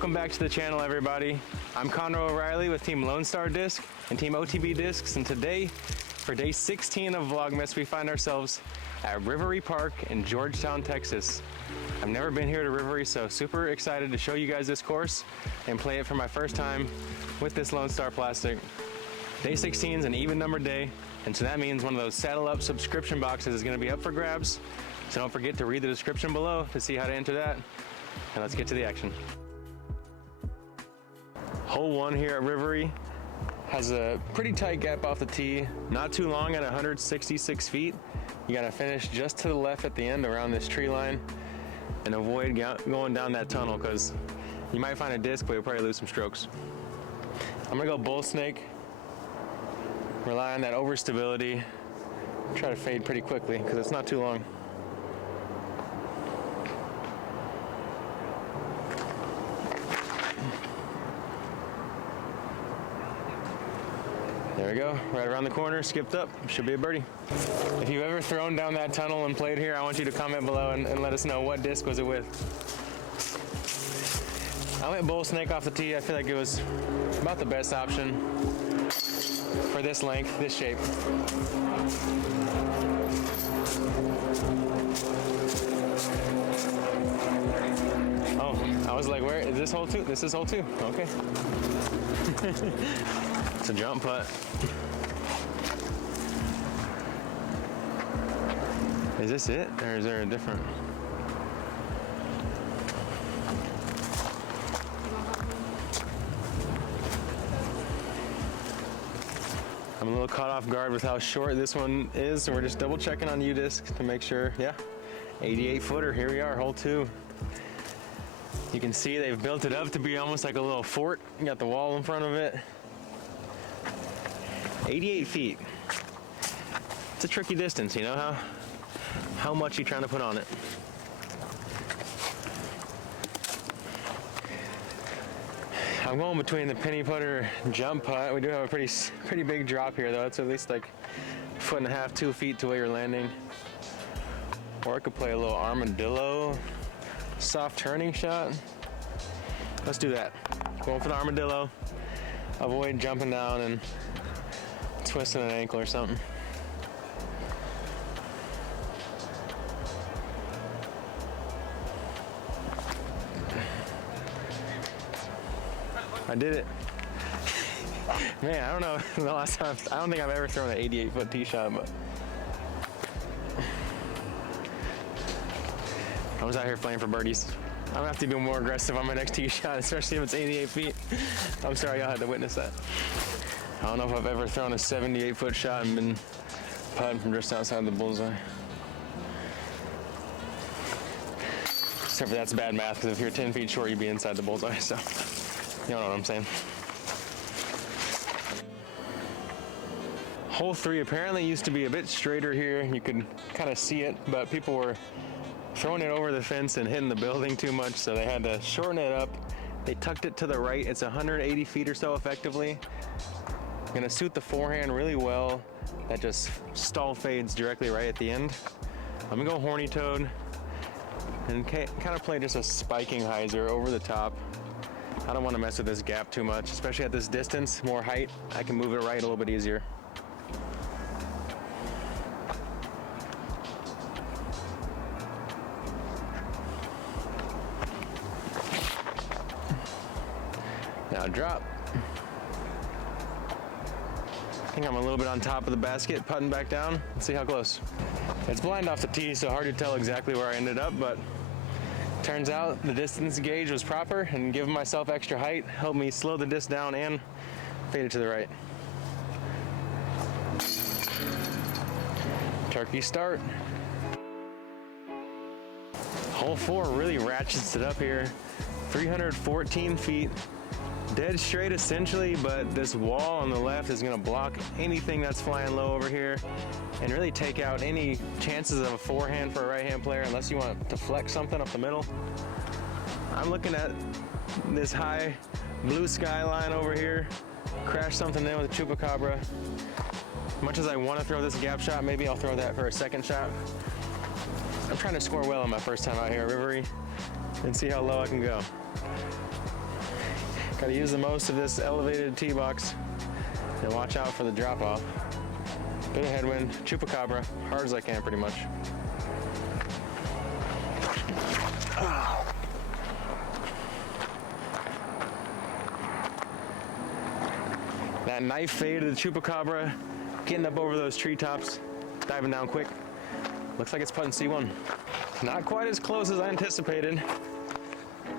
Welcome back to the channel, everybody. I'm Conroe O'Reilly with Team Lone Star Disc and Team OTB Discs, and today, for day 16 of Vlogmas, we find ourselves at Rivery Park in Georgetown, Texas. I've never been here to Rivery, so super excited to show you guys this course and play it for my first time with this Lone Star plastic. Day 16 is an even numbered day, and so that means one of those saddle up subscription boxes is going to be up for grabs. So don't forget to read the description below to see how to enter that. And let's get to the action. Hole 1 here at Rivery has a pretty tight gap off the tee, not too long at 166 feet. You gotta finish just to the left at the end around this tree line and avoid going down that tunnel, because you might find a disc, but you'll probably lose some strokes. I'm gonna go bull snake, rely on that overstability, try to fade pretty quickly because it's not too long. There we go, right around the corner, skipped up, should be a birdie. If you've ever thrown down that tunnel and played here, I want you to comment below and let us know what disc was it with. I went bull snake off the tee. I feel like it was about the best option for this length, this shape. Oh, I was like, where is this hole 2? This is hole 2, okay. It's a jump putt. Is this it, or is there a different? I'm a little caught off guard with how short this one is, so we're just double checking on U-disc to make sure. Yeah, 88 footer, here we are, hole 2. You can see they've built it up to be almost like a little fort. You got the wall in front of it. 88 feet. It's a tricky distance, you know how much you trying to put on it. I'm going between the penny putter and jump putt. We do have a pretty big drop here though. It's at least like 1.5 feet, 2 feet to where you're landing. Or I could play a little armadillo, soft turning shot. Let's do that. Going for the armadillo. Avoid jumping down and twisting an ankle or something. I did it. Man, I don't know the last time, I don't think I've ever thrown an 88-foot tee shot, but I was out here playing for birdies. I'm gonna have to be more aggressive on my next tee shot, especially if it's 88 feet. I'm sorry y'all had to witness that. I don't know if I've ever thrown a 78-foot shot and been putting from just outside the bullseye. Except for that's bad math, because if you're 10 feet short, you'd be inside the bullseye, so you know what I'm saying. Hole 3 apparently used to be a bit straighter here. You could kind of see it, but people were throwing it over the fence and hitting the building too much, so they had to shorten it up. They tucked it to the right. It's 180 feet or so effectively. Gonna suit the forehand really well. That just stall fades directly right at the end. I'm gonna go horny toad and kind of play just a spiking hyzer over the top. I don't want to mess with this gap too much, especially at this distance. More height, I can move it right a little bit easier. Now drop. I think I'm a little bit on top of the basket, putting back down. Let's see how close. It's blind off the tee, so hard to tell exactly where I ended up, but turns out the distance gauge was proper, and giving myself extra height helped me slow the disc down and fade it to the right. Turkey start. Hole 4 really ratchets it up here. 314 feet. Dead straight essentially, but this wall on the left is gonna block anything that's flying low over here and really take out any chances of a forehand for a right-hand player, unless you want to flex something up the middle. I'm looking at this high blue skyline over here, crash something in with a chupacabra. Much as I want to throw this gap shot, maybe I'll throw that for a second shot. I'm trying to score well on my first time out here at Rivery and see how low I can go. Gotta use the most of this elevated tee box and watch out for the drop off. Bit of headwind, chupacabra, hard as I can pretty much. That knife fade of the chupacabra, getting up over those treetops, diving down quick. Looks like it's putting C1. Not quite as close as I anticipated,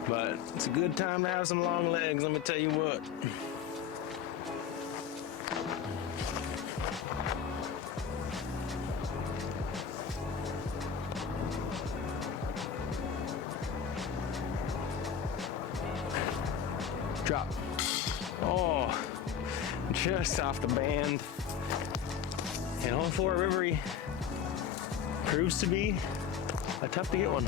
but it's a good time to have some long legs, let me tell you what. Drop. Oh, just off the band. And hole 4 Rivery proves to be a tough to get one.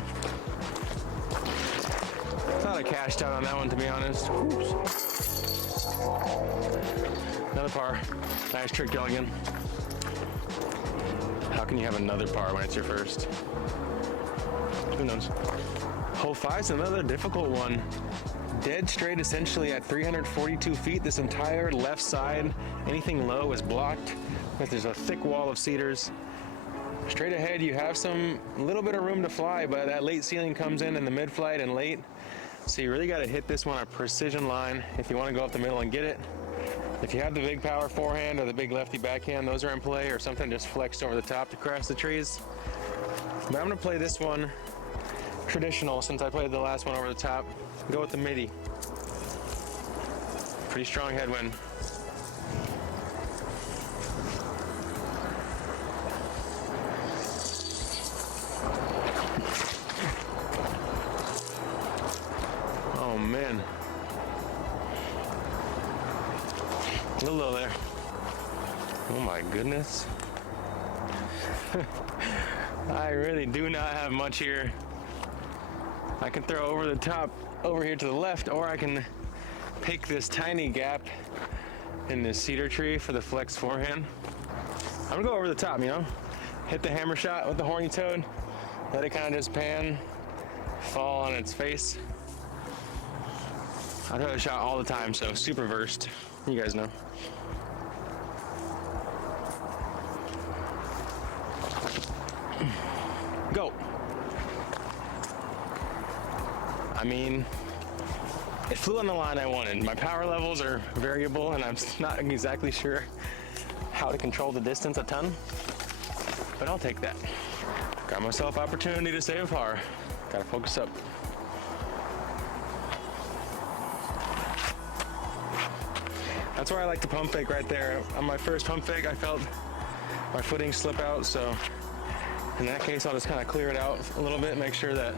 Thought I cashed out on that one, to be honest. Oops. Another par. Nice trick, Gilligan. How can you have another par when it's your first? Who knows? Hole 5 is another difficult one. Dead straight essentially at 342 feet. This entire left side, anything low is blocked. There's a thick wall of cedars. Straight ahead you have some little bit of room to fly, but that late ceiling comes in the mid-flight and late. So you really got to hit this one a precision line if you want to go up the middle and get it. If you have the big power forehand or the big lefty backhand, those are in play, or something just flexed over the top to crash the trees. But I'm going to play this one traditional since I played the last one over the top. Go with the midi. Pretty strong headwind. Oh man. A little low there. Oh my goodness. I really do not have much here. I can throw over the top over here to the left, or I can pick this tiny gap in this cedar tree for the flex forehand. I'm gonna go over the top, you know, hit the hammer shot with the horny toad, let it kind of just pan, fall on its face. I throw the shot all the time, so super versed. You guys know. Go. I mean, it flew on the line I wanted. My power levels are variable and I'm not exactly sure how to control the distance a ton, but I'll take that. Got myself opportunity to save a par. Gotta focus up. That's where I like to pump fake right there. On my first pump fake, I felt my footing slip out, so in that case, I'll just kind of clear it out a little bit, make sure that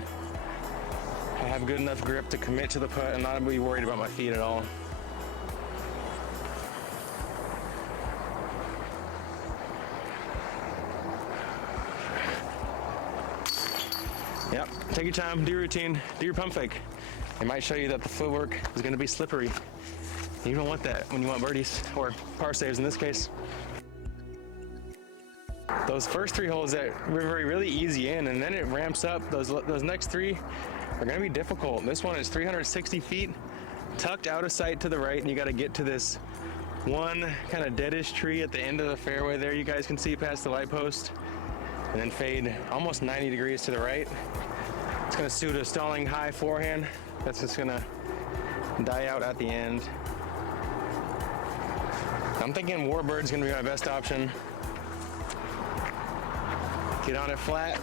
I have good enough grip to commit to the putt and not be worried about my feet at all. Yep, take your time, do your routine, do your pump fake. It might show you that the footwork is going to be slippery. You don't want that when you want birdies, or par saves in this case. Those first 3 holes at Rivery really easy in, and then it ramps up. Those next 3 are gonna be difficult. This one is 360 feet, tucked out of sight to the right, and you gotta get to this one kind of deadish tree at the end of the fairway there. You guys can see past the light post, and then fade almost 90 degrees to the right. It's gonna suit a stalling high forehand. That's just gonna die out at the end. I'm thinking Warbird's gonna be my best option. Get on it flat,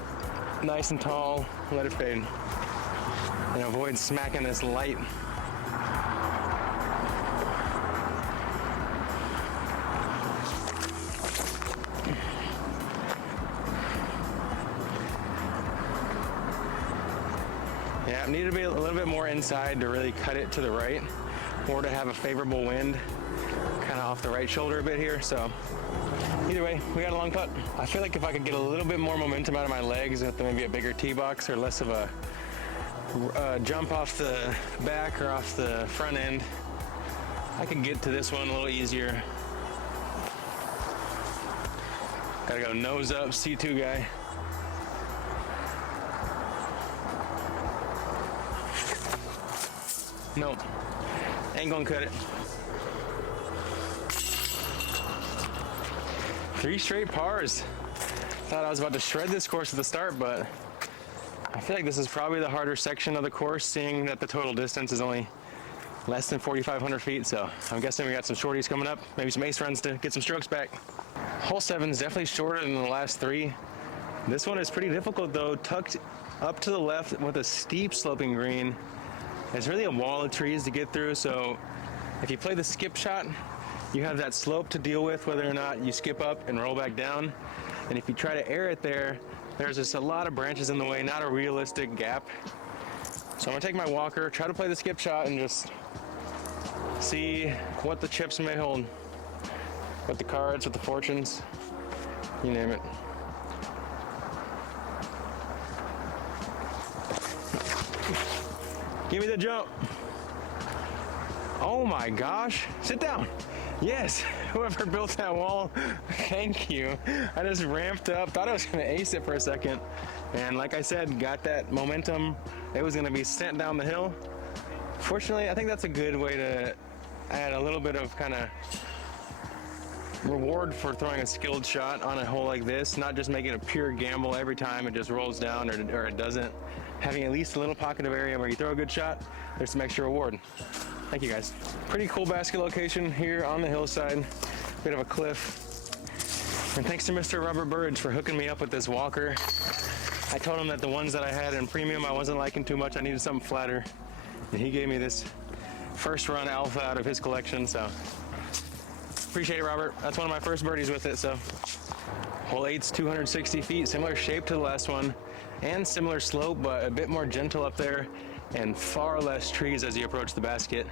nice and tall, let it fade. And avoid smacking this light. Yeah, need to be a little bit more inside to really cut it to the right, or to have a favorable wind kind of off the right shoulder a bit here. So either way, we got a long putt. I feel like if I could get a little bit more momentum out of my legs with maybe a bigger tee box or less of a jump off the back or off the front end, I could get to this one a little easier. Gotta go nose up, C2 guy. Nope. Ain't gonna cut it. 3 straight pars. Thought I was about to shred this course at the start, but I feel like this is probably the harder section of the course, seeing that the total distance is only less than 4,500 feet. So I'm guessing we got some shorties coming up, maybe some ace runs to get some strokes back. Hole 7 is definitely shorter than the last 3. This one is pretty difficult though, tucked up to the left with a steep sloping green. It's really a wall of trees to get through, so if you play the skip shot, you have that slope to deal with, whether or not you skip up and roll back down. And if you try to air it there, there's just a lot of branches in the way, not a realistic gap. So I'm gonna take my walker, try to play the skip shot, and just see what the chips may hold. With the cards, with the fortunes, you name it. Give me the jump. Oh my gosh, sit down. Yes, whoever built that wall, thank you. I just ramped up, thought I was gonna ace it for a second. And like I said, got that momentum. It was gonna be sent down the hill. Fortunately, I think that's a good way to add a little bit of kind of reward for throwing a skilled shot on a hole like this, not just making a pure gamble every time it just rolls down or it doesn't. Having at least a little pocket of area where you throw a good shot, there's some extra reward. Thank you guys. Pretty cool basket location here on the hillside. Bit of a cliff. And thanks to Mr. Rubber Burridge for hooking me up with this walker. I told him that the ones that I had in premium I wasn't liking too much. I needed something flatter. And he gave me this first run alpha out of his collection, so appreciate it, Robert. That's one of my first birdies with it, so. Hole 8's 260 feet, similar shape to the last one, and similar slope, but a bit more gentle up there, and far less trees as you approach the basket.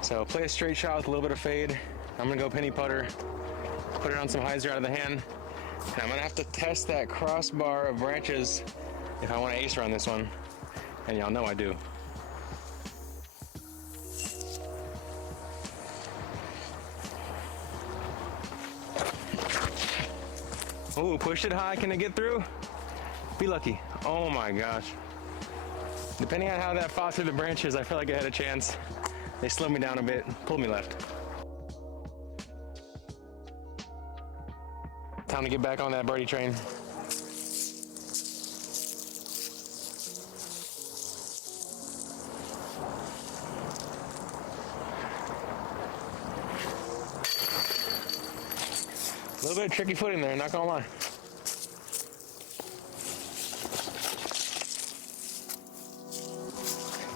So play a straight shot with a little bit of fade. I'm gonna go penny putter, put it on some hyzer out of the hand, and I'm gonna have to test that crossbar of branches if I wanna ace run this one, and y'all know I do. Oh, push it high, can it get through? Be lucky. Oh my gosh. Depending on how that fought through the branches, I feel like I had a chance. They slowed me down a bit, pulled me left. Time to get back on that birdie train. A little bit of tricky footing there, not gonna lie.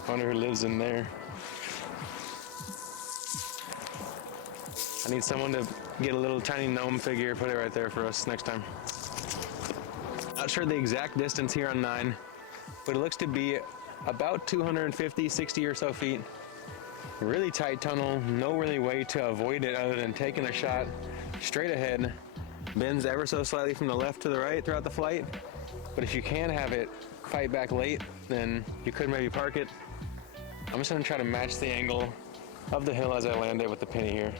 I wonder who lives in there. I need someone to get a little tiny gnome figure, put it right there for us next time. Not sure the exact distance here on 9, but it looks to be about 250, 60 or so feet. Really tight tunnel, no really way to avoid it other than taking a shot straight ahead. Bends ever so slightly from the left to the right throughout the flight, but if you can have it fight back late, then you could maybe park it. I'm just gonna try to match the angle of the hill as I land it with the penny here.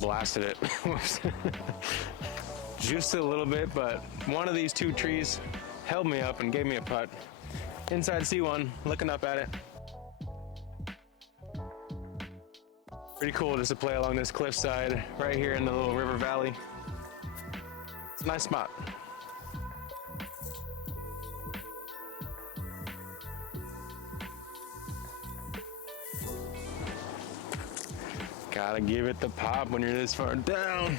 Blasted it. Juiced it a little bit, but one of these 2 trees held me up and gave me a putt. Inside C1, looking up at it. Pretty cool just to play along this cliffside right here in the little river valley. It's a nice spot. Gotta give it the pop when you're this far down.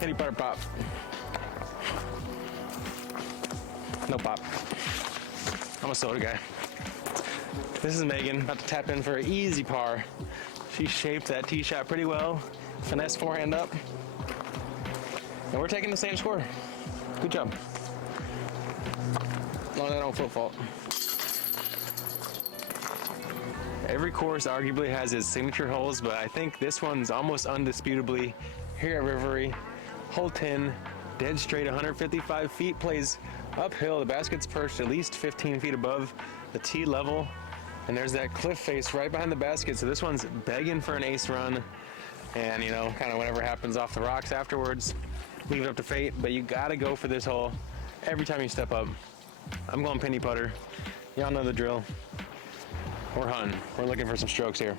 Penny putter pop. No pop. I'm a soda guy. This is Megan, about to tap in for an easy par. She shaped that tee shot pretty well. Finesse forehand up. And we're taking the same score. Good job. As long as I don't foot fault. Every course arguably has its signature holes, but I think this one's almost undisputably here at Rivery. Hole 10, dead straight, 155 feet, plays uphill. The basket's perched at least 15 feet above the tee level. And there's that cliff face right behind the basket. So this one's begging for an ace run. And, you know, kind of whatever happens off the rocks afterwards, leave it up to fate. But you got to go for this hole every time you step up. I'm going penny putter. Y'all know the drill. We're hunting. We're looking for some strokes here.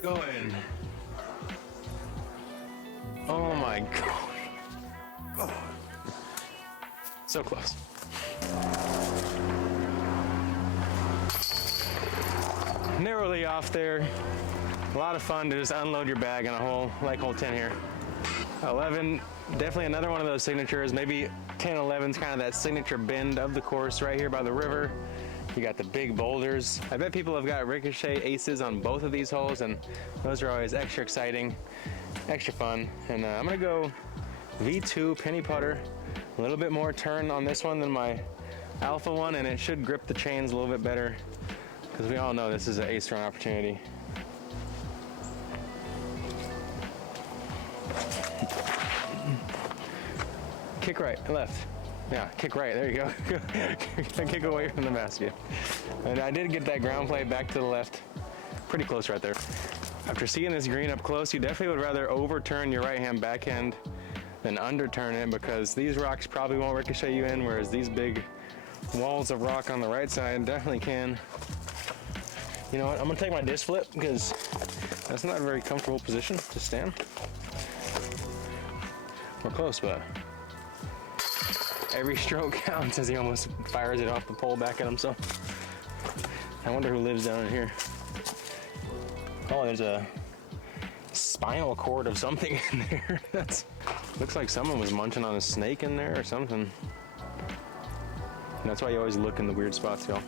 Going. Oh my God. So close. Narrowly off there. A lot of fun to just unload your bag in a hole like hole 10 here. 11, definitely another one of those signatures. Maybe 10, 11's kind of that signature bend of the course right here by the river. You got the big boulders. I bet people have got ricochet aces on both of these holes, and those are always extra exciting, extra fun. And I'm gonna go V2 penny putter. A little bit more turn on this one than my alpha one, and it should grip the chains a little bit better, because we all know this is an ace run opportunity. Kick right, left. Yeah, kick right, there you go. Kick away from the basket. And I did get that ground play back to the left. Pretty close right there. After seeing this green up close, you definitely would rather overturn your right hand backhand than underturn it, because these rocks probably won't ricochet you in, whereas these big walls of rock on the right side definitely can. You know what, I'm gonna take my disc flip, because that's not a very comfortable position to stand. We're close, but every stroke counts, as he almost fires it off the pole back at himself. I wonder who lives down in here. Oh, there's a spinal cord of something in there. Looks like someone was munching on a snake in there or something. And that's why you always look in the weird spots, y'all.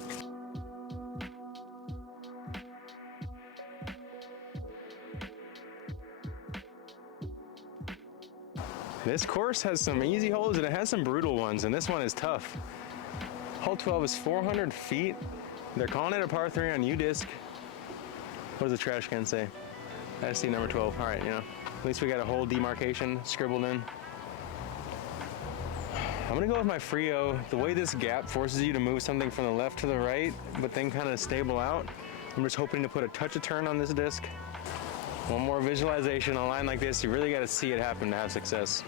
This course has some easy holes and it has some brutal ones, and this one is tough. Hole 12 is 400 feet. They're calling it a par 3 on U-disc. What does the trash can say? I see number 12. All right, you know, at least we got a hole demarcation scribbled in. I'm gonna go with my Frio. The way this gap forces you to move something from the left to the right, but then kind of stable out, I'm just hoping to put a touch of turn on this disc. One more visualization. A line like this, you really got to see it happen to have success.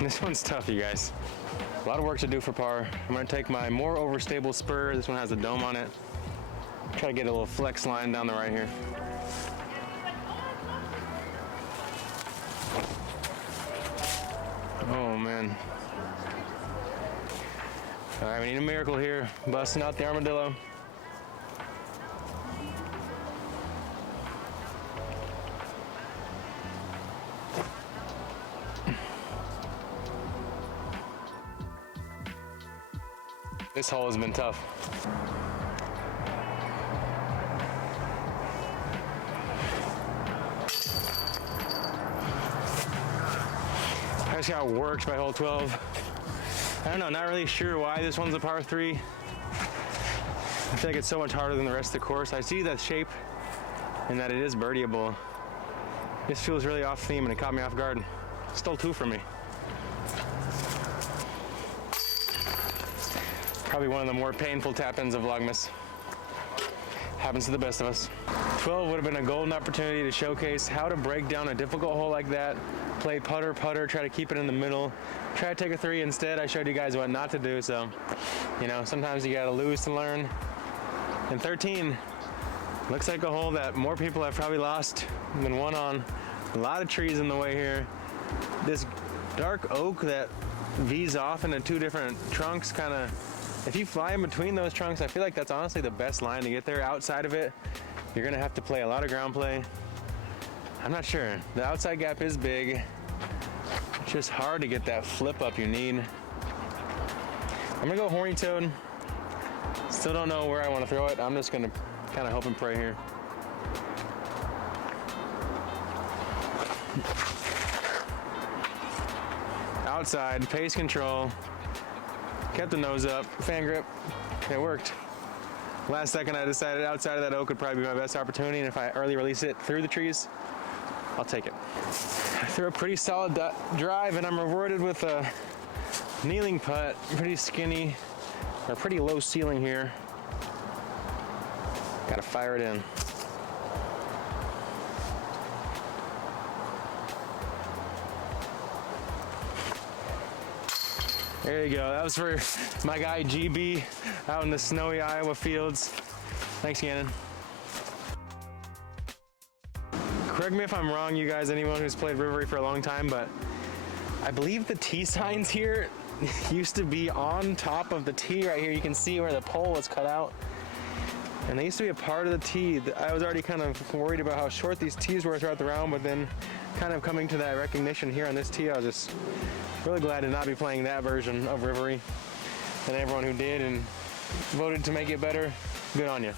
This one's tough, you guys. A lot of work to do for par. I'm going to take my more overstable spur. This one has a dome on it. Try to get a little flex line down the right here. Oh man. All right, we need a miracle here. Busting out the armadillo. This hole has been tough. I just got worked by hole 12. I don't know, not really sure why this one's a par 3. I feel like it's so much harder than the rest of the course. I see that shape and that it is birdieable. This feels really off theme and it caught me off guard. Stole 2 from me. Probably one of the more painful tap-ins of Vlogmas. Happens to the best of us. 12 would have been a golden opportunity to showcase how to break down a difficult hole like that. Play putter, try to keep it in the middle. Try to take a 3 instead. I showed you guys what not to do, so, you know, sometimes you gotta lose to learn. And 13, looks like a hole that more people have probably lost than won on. A lot of trees in the way here. This dark oak that V's off into 2 different trunks, kind of, if you fly in between those trunks, I feel like that's honestly the best line to get there. Outside of it, you're gonna have to play a lot of ground play. I'm not sure. The outside gap is big. It's just hard to get that flip up you need. I'm gonna go horny toad. Still don't know where I want to throw it. I'm just gonna kind of hope and pray here. outside, pace control, kept the nose up, fan grip, it worked. Last second I decided outside of that oak would probably be my best opportunity, and if I early release it through the trees, I'll take it. I threw a pretty solid drive, and I'm rewarded with a kneeling putt, pretty skinny, or pretty low ceiling here. Gotta fire it in. There you go. That was for my guy GB out in the snowy Iowa fields. Thanks, Gannon. Correct me if I'm wrong, you guys, anyone who's played Rivery for a long time, but I believe the tee signs here used to be on top of the tee right here. You can see where the pole was cut out. And they used to be a part of the tee. I was already kind of worried about how short these tees were throughout the round, but then kind of coming to that recognition here on this tee, I was just really glad to not be playing that version of Rivery. And everyone who did and voted to make it better, good on you.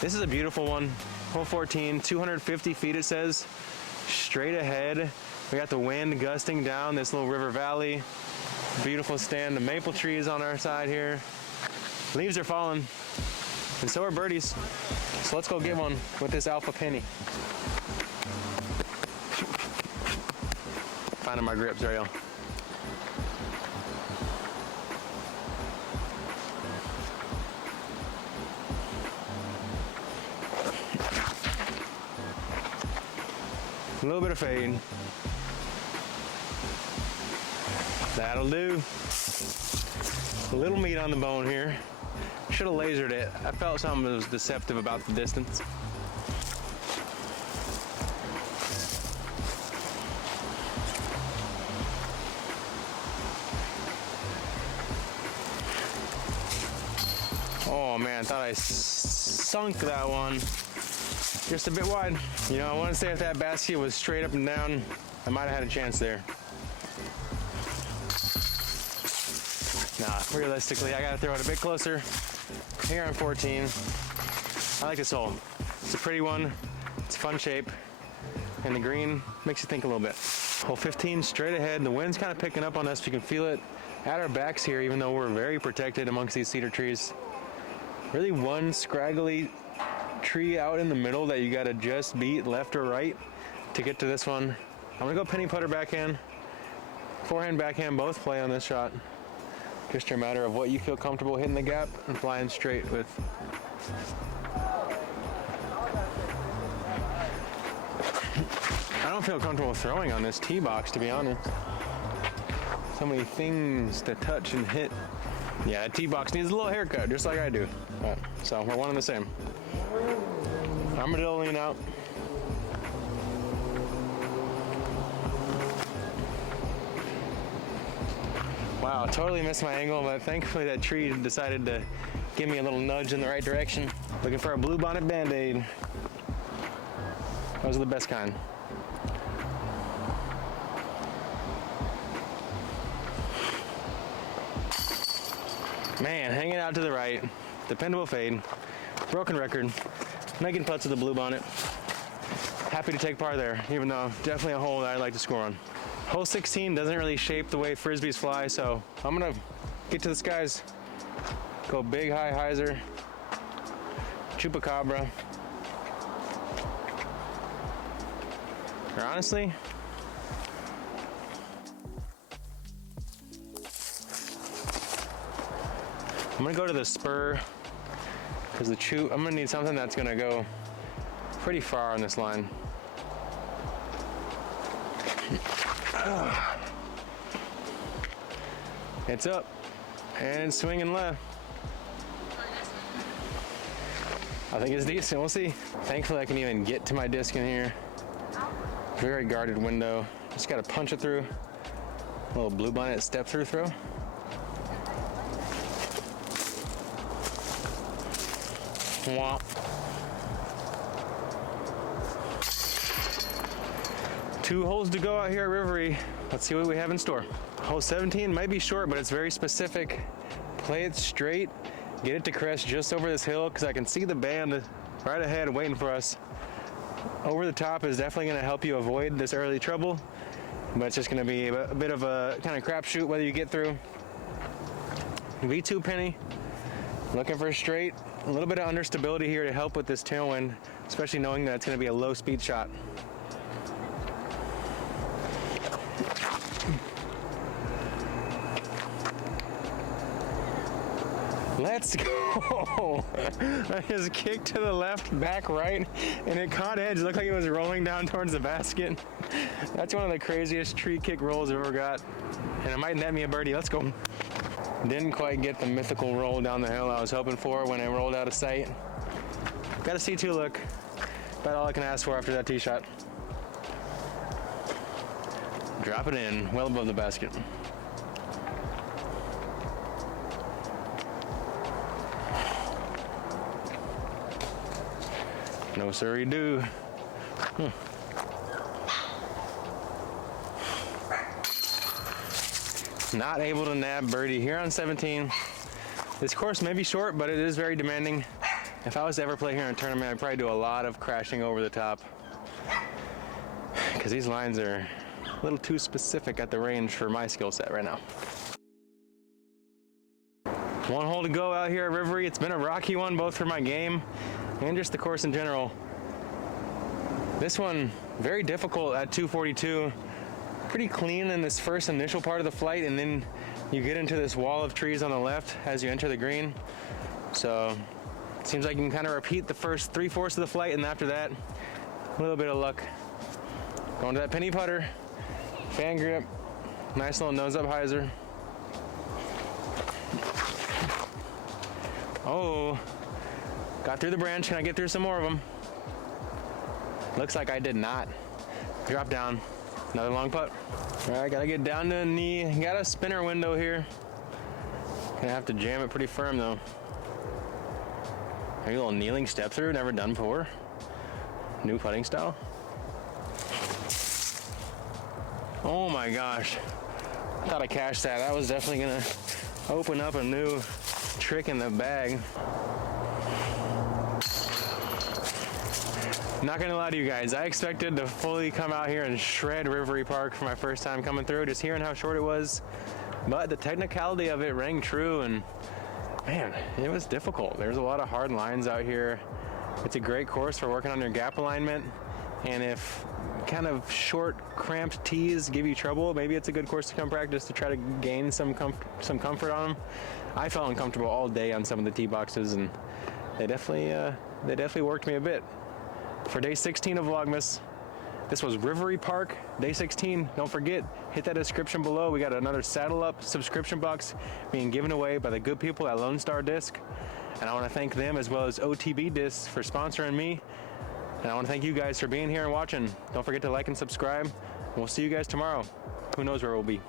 This is a beautiful one. Hole 14, 250 feet it says, straight ahead. We got the wind gusting down this little river valley. Beautiful stand of maple trees on our side here. Leaves are falling, and so are birdies. So let's go get one with this alpha penny. Finding my grips rail. A little bit of fade. That'll do. A little meat on the bone here. Should have lasered it. I felt something that was deceptive about the distance. Oh man, I thought I sunk that one. Just a bit wide. You know, I want to say if that basket was straight up and down, I might have had a chance there. Nah, realistically, I gotta throw it a bit closer. Here on 14. I like this hole. It's a pretty one. It's a fun shape. And the green makes you think a little bit. Hole 15, straight ahead. The wind's kind of picking up on us. You can feel it at our backs here, even though we're very protected amongst these cedar trees. Really one scraggly tree out in the middle that you gotta just beat left or right to get to this one. I'm gonna go penny putter backhand. Forehand, backhand, both play on this shot. Just a matter of what you feel comfortable hitting the gap and flying straight with. I don't feel comfortable throwing on this tee box, to be honest. So many things to touch and hit. Yeah, that tee box needs a little haircut, just like I do. So we're one and the same. Armadillo lean out. Wow, totally missed my angle, but thankfully that tree decided to give me a little nudge in the right direction. Looking for a bluebonnet Band-Aid. Those are the best kind. Man, hanging out to the right. Dependable fade. Broken record. Making putts with the bluebonnet. Happy to take par there, even though definitely a hole that I'd like to score on. Hole 16 doesn't really shape the way frisbees fly, so I'm gonna get to the skies. Go big high hyzer. Chupacabra. Or honestly, I'm gonna go to the spur because I'm gonna need something that's gonna go pretty far on this line. It's up and swinging left. I think it's decent, we'll see. Thankfully I can even get to my disc in here. Very guarded window. Just gotta punch it through. A little bluebonnet step through throw. Womp. Two holes to go out here at Rivery. Let's see what we have in store. Hole 17 might be short, but it's very specific. Play it straight, get it to crest just over this hill because I can see the band right ahead waiting for us. Over the top is definitely going to help you avoid this early trouble. but it's just going to be a bit of a kind of crapshoot whether you get through. V2 penny, looking for a straight. A little bit of understability here to help with this tailwind, especially knowing that it's going to be a low speed shot. Let's go! I just kicked to the left, back right, and it caught edge. It looked like it was rolling down towards the basket. That's one of the craziest tree kick rolls I've ever got. And it might net me a birdie. Let's go. Didn't quite get the mythical roll down the hill I was hoping for when it rolled out of sight. Got a C2 look. About all I can ask for after that tee shot. Drop it in, well above the basket. No sir, you do. Not able to nab birdie here on 17. This course may be short, but it is very demanding. If I was to ever play here in a tournament, I'd probably do a lot of crashing over the top, because these lines are a little too specific at the range for my skill set right now. One hole to go out here at Rivery. It's been a rocky one, both for my game and just the course in general. This one, very difficult at 242. Pretty clean in this first initial part of the flight, and then you get into this wall of trees on the left as you enter the green. So it seems like you can kind of repeat the first 3/4 of the flight, and after that, a little bit of luck. Going to that penny putter, fan grip, nice little nose up hyzer. Oh, got through the branch. Can I get through some more of them? Looks like I did not. Drop down. Another long putt. All right, gotta get down to the knee. Got a spinner window here. Gonna have to jam it pretty firm though. Maybe a little kneeling step through, never done before. New putting style. Oh my gosh. Thought I cashed that. That was definitely gonna open up a new trick in the bag. Not gonna lie to you guys, I expected to fully come out here and shred Rivery Park for my first time coming through, just hearing how short it was. But the technicality of it rang true, and man, it was difficult. There's a lot of hard lines out here. It's a great course for working on your gap alignment, and if kind of short, cramped tees give you trouble, maybe it's a good course to come practice to try to gain some comfort on them. I felt uncomfortable all day on some of the tee boxes, and they definitely worked me a bit. For day 16 of Vlogmas, this was Rivery Park, day 16. Don't forget, hit that description below. We got another Saddle Up subscription box being given away by the good people at Lone Star Disc. And I want to thank them as well as OTB Discs for sponsoring me. And I want to thank you guys for being here and watching. Don't forget to like and subscribe. And we'll see you guys tomorrow. Who knows where we'll be.